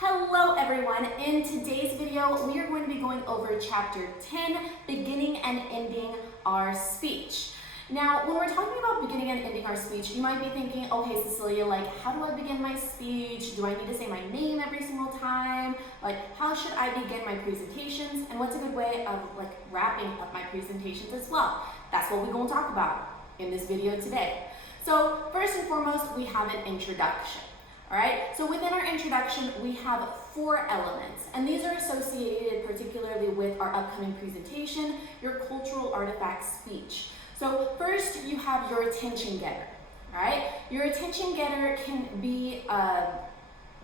Hello everyone, in today's video we are going to be going over chapter 10, beginning and ending our speech. Now when we're talking about beginning and ending our speech, you might be thinking, okay Cecilia, how do I begin my speech? Do I need to say my name every single time? How should I begin my presentations? And what's a good way of wrapping up my presentations as well? That's what we're going to talk about in this video today. So first and foremost, we have an introduction. All right, so within our introduction, we have 4 elements, and these are associated particularly with our upcoming presentation, your cultural artifact speech. So first, you have your attention getter, all right? Your attention getter can be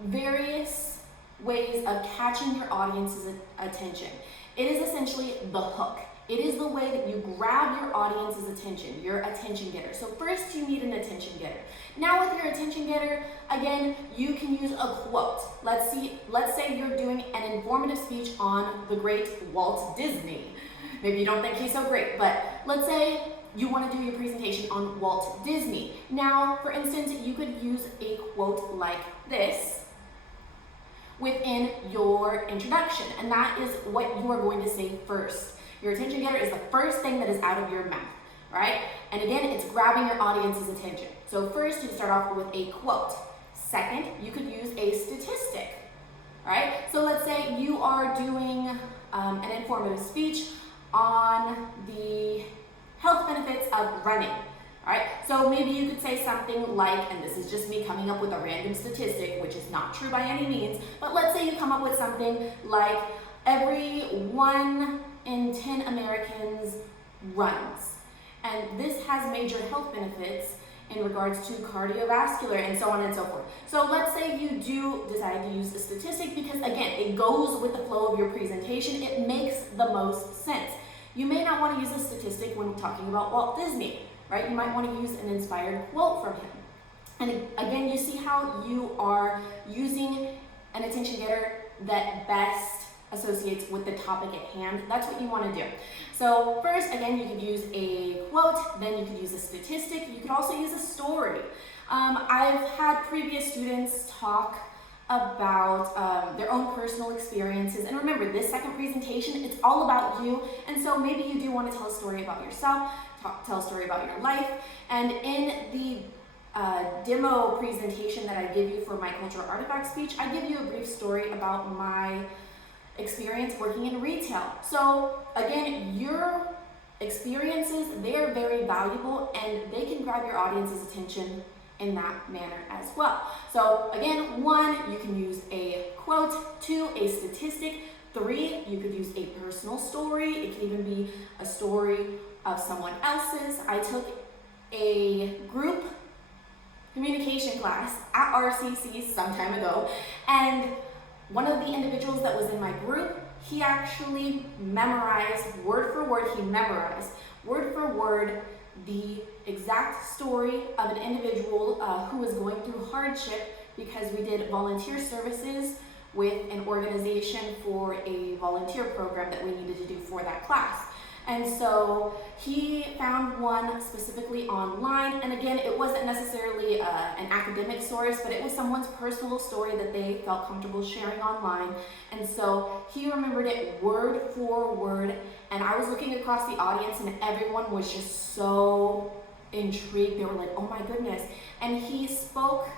various ways of catching your audience's attention. It is essentially the hook. It is the way that you grab your audience's attention, your attention getter. So first you need an attention getter. Now with your attention getter, again, you can use a quote. Let's say you're doing an informative speech on the great Walt Disney. Maybe you don't think he's so great, but let's say you want to do your presentation on Walt Disney. Now, for instance, you could use a quote like this within your introduction, and that is what you are going to say first. Your attention getter is the first thing that is out of your mouth, right? And again, it's grabbing your audience's attention. So first, you start off with a quote. Second, you could use a statistic, all right? So let's say you are doing an informative speech on the health benefits of running, all right? So maybe you could say something like, and this is just me coming up with a random statistic, which is not true by any means, but let's say you come up with something like every 1 in 10 Americans runs. And this has major health benefits in regards to cardiovascular and so on and so forth. So let's say you do decide to use a statistic because again, it goes with the flow of your presentation. It makes the most sense. You may not want to use a statistic when talking about Walt Disney, right? You might want to use an inspired quote from him. And again, you see how you are using an attention getter that best associates with the topic at hand. That's what you want to do. So first, again, you could use a quote, then you could use a statistic. You could also use a story. I've had previous students talk about their own personal experiences. And remember, this second presentation, it's all about you. And so maybe you do want to tell a story about yourself, tell a story about your life. And in the demo presentation that I give you for my cultural artifact speech, I give you a brief story about my experience working in retail. So again, your experiences, they are very valuable and they can grab your audience's attention in that manner as well. So again, 1, you can use a quote. 2, a statistic. 3, you could use a personal story. It can even be a story of someone else's. I took a group communication class at RCC some time ago, and one of the individuals that was in my group, he actually memorized word for word the exact story of an individual who was going through hardship because we did volunteer services with an organization for a volunteer program that we needed to do for that class. And so he found one specifically online, and again, it wasn't necessarily an academic source, but it was someone's personal story that they felt comfortable sharing online. And so he remembered it word for word, and I was looking across the audience and everyone was just so intrigued. They were like, oh my goodness. And he spoke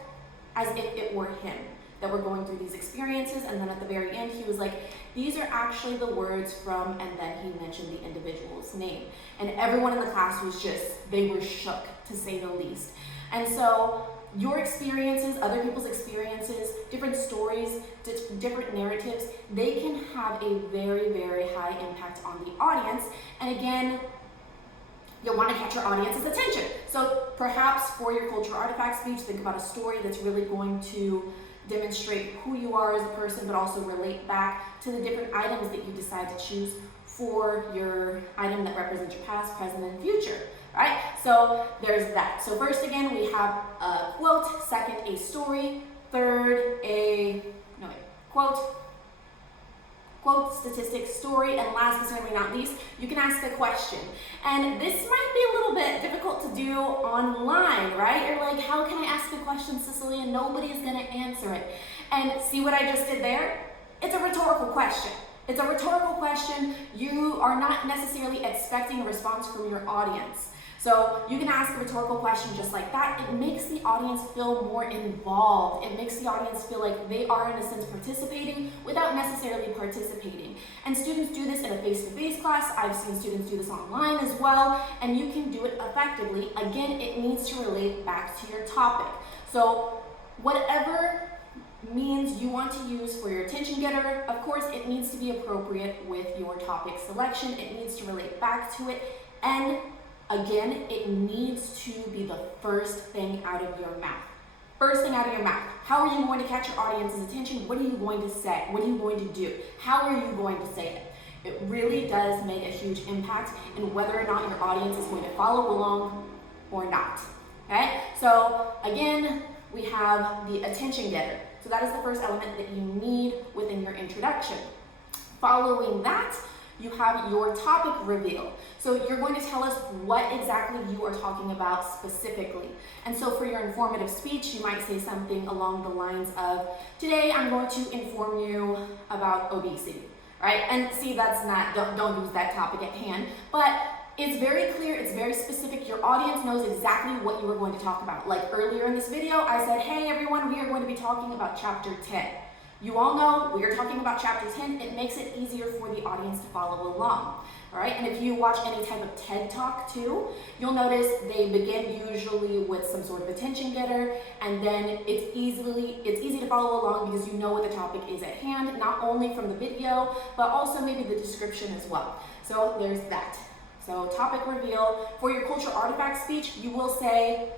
as if it were him that were going through these experiences, and then at the very end he was like, these are actually the words from, and then he mentioned the individual's name. And everyone in the class was they were shook, to say the least. And so your experiences, other people's experiences, different stories, different narratives, they can have a very, very high impact on the audience. And again, you'll want to catch your audience's attention. So perhaps for your cultural artifact speech, think about a story that's really going to demonstrate who you are as a person, but also relate back to the different items that you decide to choose for your item that represents your past, present, and future, right? So there's that. So first, again, we have a quote. Second, a story. Third, quote, quote, statistic, story, and last but certainly not least, you can ask a question. And this might be a little bit difficult to do online, right? You're like, how can I ask a question, Cecilia? Nobody's gonna answer it. And see what I just did there? It's a rhetorical question. It's a rhetorical question. You are not necessarily expecting a response from your audience. So you can ask a rhetorical question just like that. It makes the audience feel more involved. It makes the audience feel like they are, in a sense, participating without necessarily participating. And students do this in a face-to-face class. I've seen students do this online as well, and you can do it effectively. Again, it needs to relate back to your topic. So whatever means you want to use for your attention getter, of course, it needs to be appropriate with your topic selection. It needs to relate back to it, and again, it needs to be the first thing out of your mouth. First thing out of your mouth. How are you going to catch your audience's attention? What are you going to say? What are you going to do? How are you going to say it? It really does make a huge impact in whether or not your audience is going to follow along or not. Okay? So again, we have the attention getter. So that is the first element that you need within your introduction. Following that, you have your topic reveal. So you're going to tell us what exactly you are talking about specifically. And so for your informative speech, you might say something along the lines of, today I'm going to inform you about obesity, right? And see, that's not, don't use that topic at hand, but it's very clear, it's very specific. Your audience knows exactly what you are going to talk about. Like earlier in this video, I said, hey everyone, we are going to be talking about chapter 10. You all know we are talking about chapter 10. It makes it easier for the audience to follow along. All right, and if you watch any type of TED Talk too, you'll notice they begin usually with some sort of attention getter, and then it's easy to follow along because you know what the topic is at hand, not only from the video, but also maybe the description as well. So there's that. So topic reveal. For your cultural artifact speech, you will say,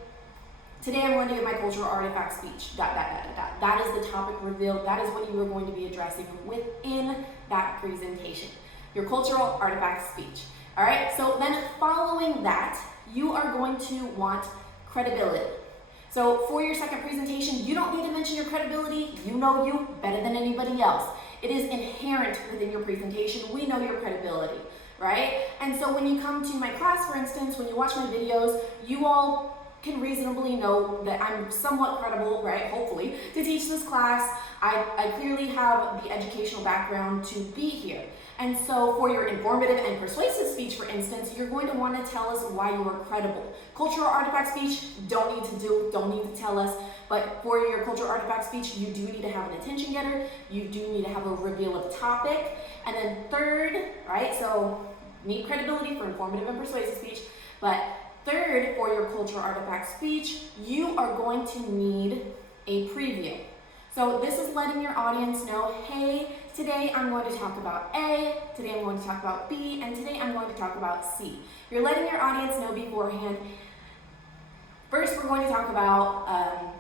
today I'm going to give my cultural artifact speech, ... That is the topic reveal. That is what you are going to be addressing within that presentation. Your cultural artifact speech. All right, so then following that, you are going to want credibility. So for your second presentation, you don't need to mention your credibility. You know you better than anybody else. It is inherent within your presentation. We know your credibility, right? And so when you come to my class, for instance, when you watch my videos, you all can reasonably know that I'm somewhat credible, right, hopefully, to teach this class. I clearly have the educational background to be here. And so for your informative and persuasive speech, for instance, you're going to want to tell us why you are credible. Cultural artifact speech, don't need to tell us, but for your cultural artifact speech, you do need to have an attention getter, you do need to have a reveal of topic, and then third, right, so need credibility for informative and persuasive speech, but third, for your cultural artifact speech, you are going to need a preview. So this is letting your audience know, hey, today I'm going to talk about A, today I'm going to talk about B, and today I'm going to talk about C. You're letting your audience know beforehand. First, we're going to talk about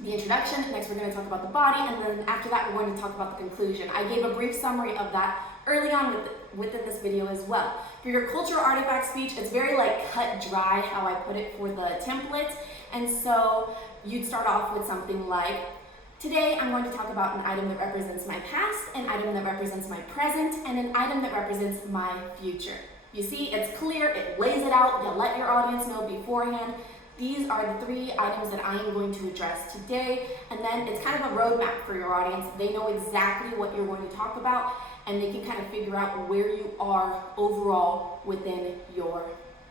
the introduction, next we're going to talk about the body, and then after that we're going to talk about the conclusion. I gave a brief summary of that early on within this video as well. For your cultural artifact speech, it's very like cut dry how I put it for the template, and so you'd start off with something like, today I'm going to talk about an item that represents my past, an item that represents my present, and an item that represents my future. You see, it's clear, it lays it out, you'll let your audience know beforehand. These are the 3 items that I am going to address today, and then it's kind of a roadmap for your audience. They know exactly what you're going to talk about, and they can kind of figure out where you are overall within your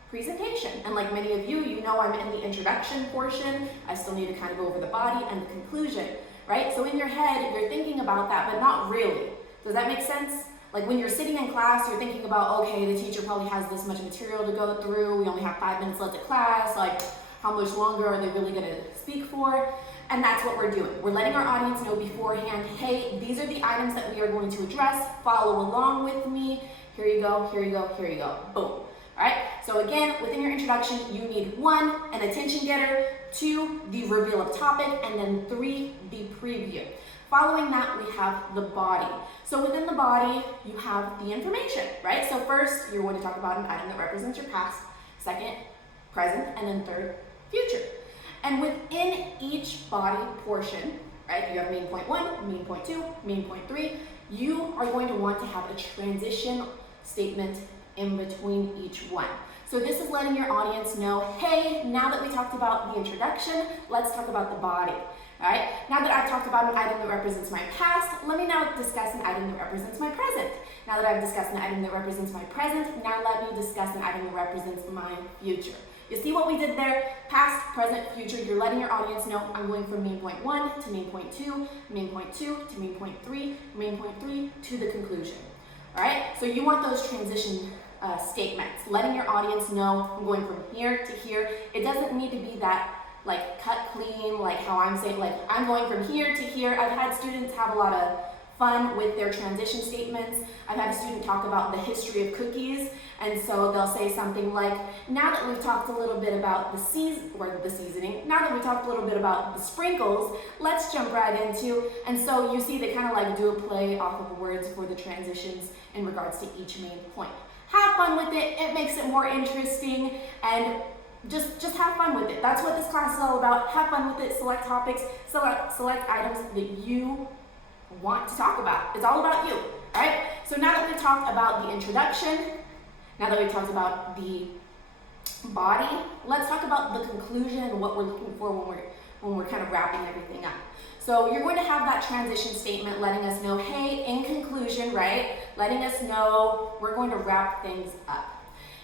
presentation. And like many of you, you know I'm in the introduction portion. I still need to kind of go over the body and the conclusion, right? So in your head, you're thinking about that, but not really. Does that make sense? Like when you're sitting in class, you're thinking about, okay, the teacher probably has this much material to go through. We only have 5 minutes left of class. Like, how much longer are they really going to speak for? And that's what we're doing. We're letting our audience know beforehand, hey, these are the items that we are going to address. Follow along with me. Here you go, here you go, here you go. Boom. All right. So again, within your introduction, you need 1, an attention getter, 2, the reveal of topic, and then 3, the preview. Following that, we have the body. So within the body, you have the information, right? So first, you're going to talk about an item that represents your past, second, present, and then third, future. And within each body portion, right? You have main point 1, main point 2, main point 3. You are going to want to have a transition statement in between each one. So this is letting your audience know, hey, now that we talked about the introduction, let's talk about the body. All right, now that I've talked about an item that represents my past, let me now discuss an item that represents my present. Now that I've discussed an item that represents my present, now let me discuss an item that represents my future. You see what we did there? Past, present, future. You're letting your audience know I'm going from main point 1 to main point 2, main point 2 to main point 3, main point 3 to the conclusion. All right, so you want those transition statements, letting your audience know I'm going from here to here. It doesn't need to be that like cut clean, like how I'm saying, like I'm going from here to here. I've had students have a lot of fun with their transition statements. I've had a student talk about the history of cookies, and so they'll say something like, now that we've talked a little bit about the seasoning, now that we talked a little bit about the sprinkles, let's jump right into, and so you see they kind of like do a play off of the words for the transitions in regards to each main point. Have fun with it, it makes it more interesting, and just have fun with it. That's what this class is all about. Have fun with it, select topics, select items that you want to talk about. It's all about you, all right? So now that we've talked about the introduction, now that we've talked about the body, let's talk about the conclusion and what we're looking for when we're kind of wrapping everything up. So you're going to have that transition statement letting us know, hey, in conclusion, right? Letting us know we're going to wrap things up.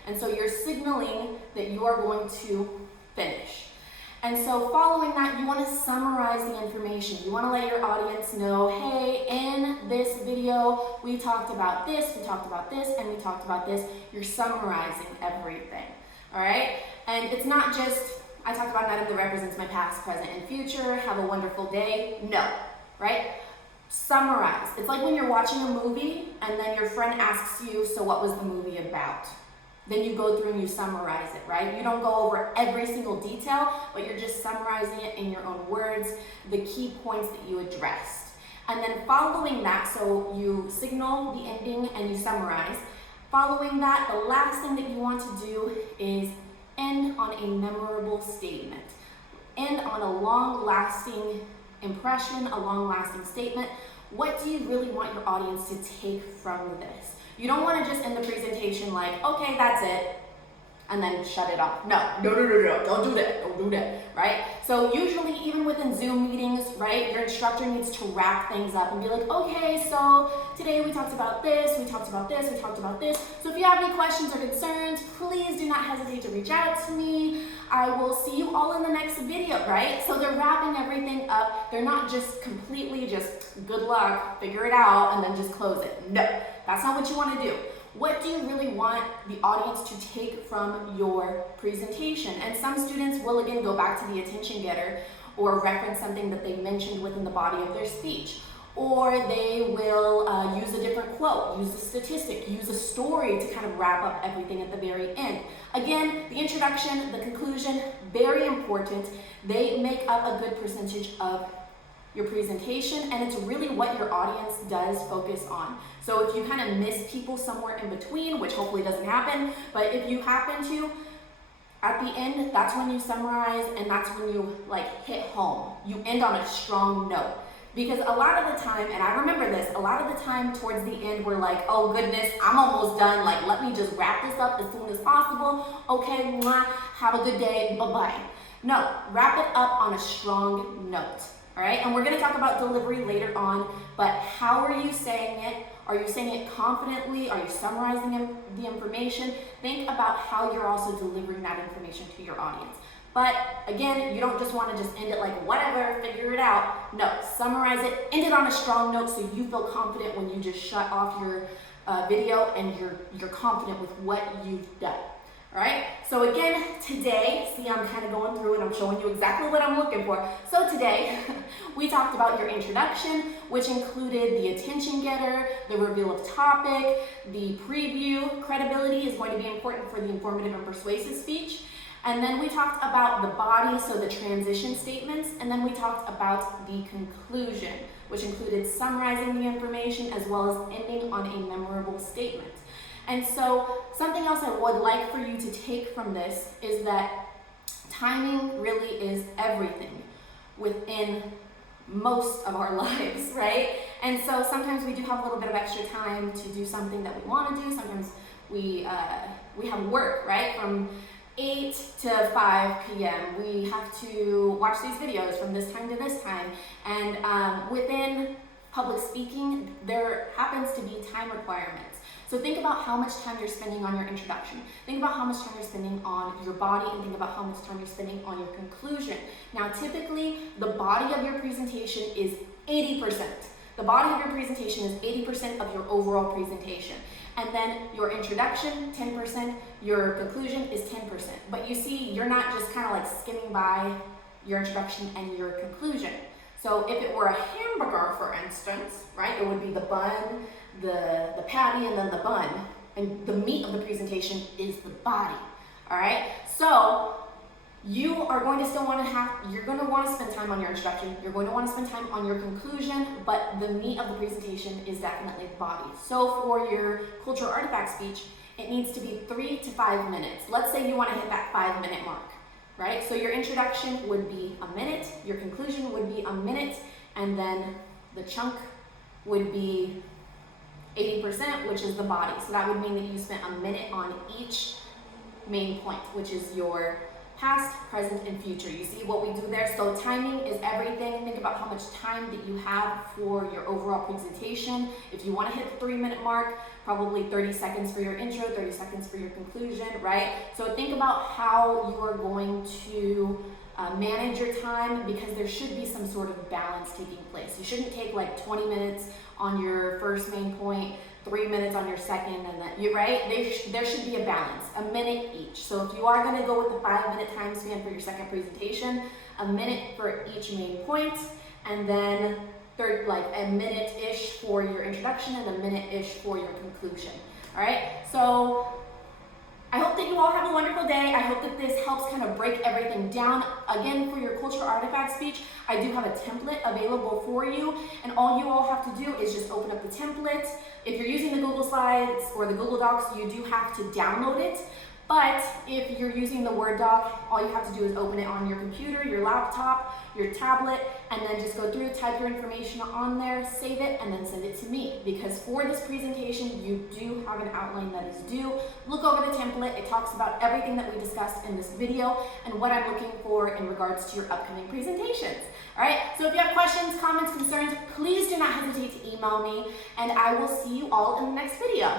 And so you're signaling that you are going to finish. And so following that, you want to summarize the information. You want to let your audience know, hey, in this video, we talked about this, we talked about this, and we talked about this. You're summarizing everything, all right? And it's not just, I talked about an item that represents my past, present, and future. Have a wonderful day. No, right? Summarize. It's like when you're watching a movie and then your friend asks you, so what was the movie about? Then you go through and you summarize it, right? You don't go over every single detail, but you're just summarizing it in your own words, the key points that you addressed. And then following that, so you signal the ending and you summarize. Following that, the last thing that you want to do is end on a memorable statement. End on a long-lasting impression, a long-lasting statement. What do you really want your audience to take from this? You don't want to just end the presentation like, okay, that's it, and then shut it off. No, don't do that, right? So usually even within Zoom meetings, right, your instructor needs to wrap things up and be like, okay, so today we talked about this, we talked about this, we talked about this. So if you have any questions or concerns, please do not hesitate to reach out to me. I will see you all in the next video, right? So they're wrapping everything up. They're not just completely just good luck, figure it out, and then just close it. No, that's not what you want to do. What do you really want the audience to take from your presentation? And some students will again go back to the attention getter or reference something that they mentioned within the body of their speech. Or they will use a different quote, use a statistic, use a story to kind of wrap up everything at the very end. Again, the introduction, the conclusion, very important. They make up a good percentage of your presentation, and it's really what your audience does focus on. So if you kind of miss people somewhere in between, which hopefully doesn't happen, but if you happen to, at the end, that's when you summarize and that's when you like hit home. You end on a strong note. Because a lot of the time, and I remember this, a lot of the time towards the end, we're like, oh goodness, I'm almost done. Like, let me just wrap this up as soon as possible. Okay, mwah, have a good day, bye-bye. No, wrap it up on a strong note, all right? And we're gonna talk about delivery later on, but how are you saying it? Are you saying it confidently? Are you summarizing the information? Think about how you're also delivering that information to your audience. But again, you don't just want to just end it like whatever, figure it out. No, summarize it, end it on a strong note so you feel confident when you just shut off your video and you're confident with what you've done. All right, so again, today, see I'm kind of going through and I'm showing you exactly what I'm looking for. So today, we talked about your introduction, which included the attention getter, the reveal of topic, the preview. Credibility is going to be important for the informative and persuasive speech. And then we talked about the body, so the transition statements, and then we talked about the conclusion, which included summarizing the information as well as ending on a memorable statement. And so something else I would like for you to take from this is that timing really is everything within most of our lives, right? And so sometimes we do have a little bit of extra time to do something that we want to do. Sometimes we have work, right? From 8 to 5 p.m. We have to watch these videos from this time to this time. And within public speaking, there happens to be time requirements. So think about how much time you're spending on your introduction. Think about how much time you're spending on your body, and think about how much time you're spending on your conclusion. Now, typically, the body of your presentation is 80%. The body of your presentation is 80% of your overall presentation. And then your introduction, 10%, your conclusion is 10%. But you see, you're not just kind of like skimming by your introduction and your conclusion. So if it were a hamburger, for instance, right, it would be the bun, the patty, and then the bun. And the meat of the presentation is the body, all right? So you are going to still you're going to want to spend time on your introduction, you're going to want to spend time on your conclusion, but the meat of the presentation is definitely the body. So for your cultural artifact speech, it needs to be 3 to 5 minutes. Let's say you want to hit that 5-minute mark, right? So your introduction would be a minute, your conclusion would be a minute, and then the chunk would be 80%, which is the body. So that would mean that you spent a minute on each main point, which is your past, present, and future. You see what we do there? So timing is everything. Think about how much time that you have for your overall presentation. If you want to hit the 3-minute mark, probably 30 seconds for your intro, 30 seconds for your conclusion, right? So think about how you are going to manage your time, because there should be some sort of balance taking place. You shouldn't take like 20 minutes on your first main point, 3 minutes on your second, and then you're right. There should be a balance, a minute each. So if you are going to go with the 5-minute time span for your second presentation, a minute for each main point, and then like a minute-ish for your introduction and a minute-ish for your conclusion. All right. So I hope that you all have a wonderful day. I hope that this helps kind of break everything down. Again, for your cultural artifact speech, I do have a template available for you, and all you all have to do is just open up the template. If you're using the Google Slides or the Google Docs, you do have to download it. But if you're using the Word doc, all you have to do is open it on your computer, your laptop, your tablet, and then just go through, type your information on there, save it, and then send it to me. Because for this presentation, you do have an outline that is due. Look over the template. It talks about everything that we discussed in this video and what I'm looking for in regards to your upcoming presentations. All right, so if you have questions, comments, concerns, please do not hesitate to email me, and I will see you all in the next video.